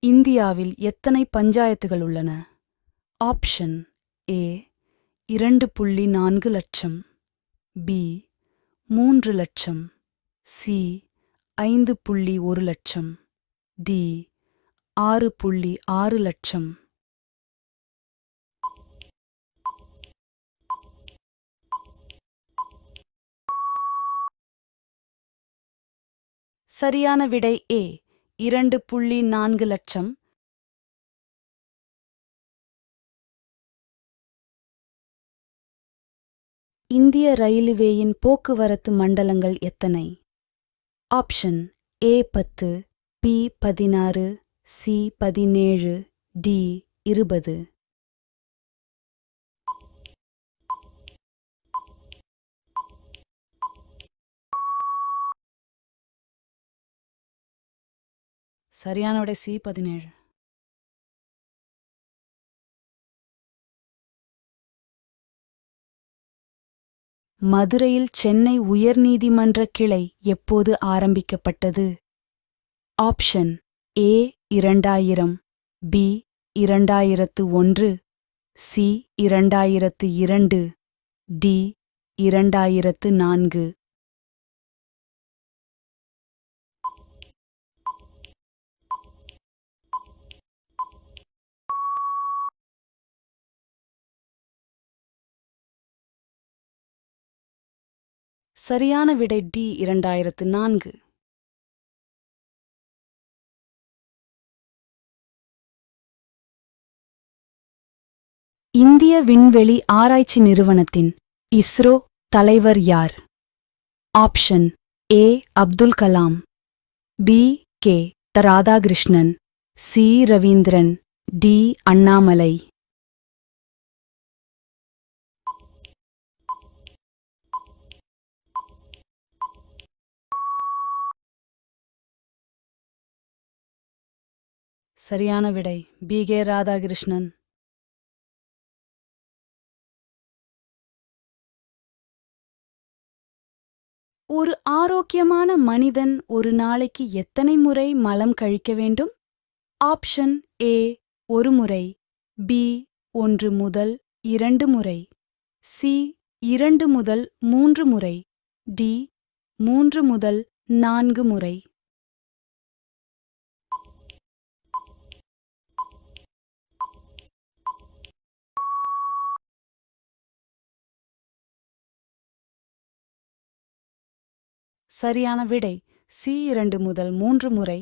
இந்தியாவில் எத்தனை பஞ்சாயத்துகள் உள்ளன? ஆப்ஷன் ஏ இரண்டு புள்ளி நான்கு லட்சம். பி மூன்று லட்சம். சி ஐந்து புள்ளி ஒரு லட்சம். டி ஆறு புள்ளி ஆறு லட்சம். சரியான விடை ஏ. இரண்டு புள்ளி நான்கு லட்சம். இந்திய ரயில்வேயின் போக்குவரத்து மண்டலங்கள் எத்தனை? ஆப்ஷன் ஏ பத்து பி பதினாறு சி பதினேழு டி இருபது. சரியான விடை சி பதினேழு. மதுரையில் சென்னை உயர்நீதிமன்ற கிளை எப்போது ஆரம்பிக்கப்பட்டது? ஆப்ஷன் ஏ இரண்டாயிரம் பி இரண்டாயிரத்து ஒன்று சி இரண்டாயிரத்து இரண்டு டி இரண்டாயிரத்து நான்கு. சரியான விடை டி இரண்டாயிரத்து நான்கு. இந்திய விண்வெளி ஆராய்ச்சி நிறுவனத்தின் இஸ்ரோ தலைவர் யார்? Option A Abdul Kalam B K Radhakrishnan C Ravindran D Annamalai. சரியான விடை. பி. கே. ராதாகிருஷ்ணன். ஒரு ஆரோக்கியமான மனிதன் ஒரு நாளைக்கு எத்தனை முறை மலம் கழிக்க வேண்டும்? ஆப்ஷன் ஏ ஒரு முறை. பி ஒன்று முதல் இரண்டு முறை. சி இரண்டு முதல் மூன்று முறை. டி மூன்று முதல் நான்கு முறை. சரியான விடை. சி இரண்டு முதல் மூன்று முறை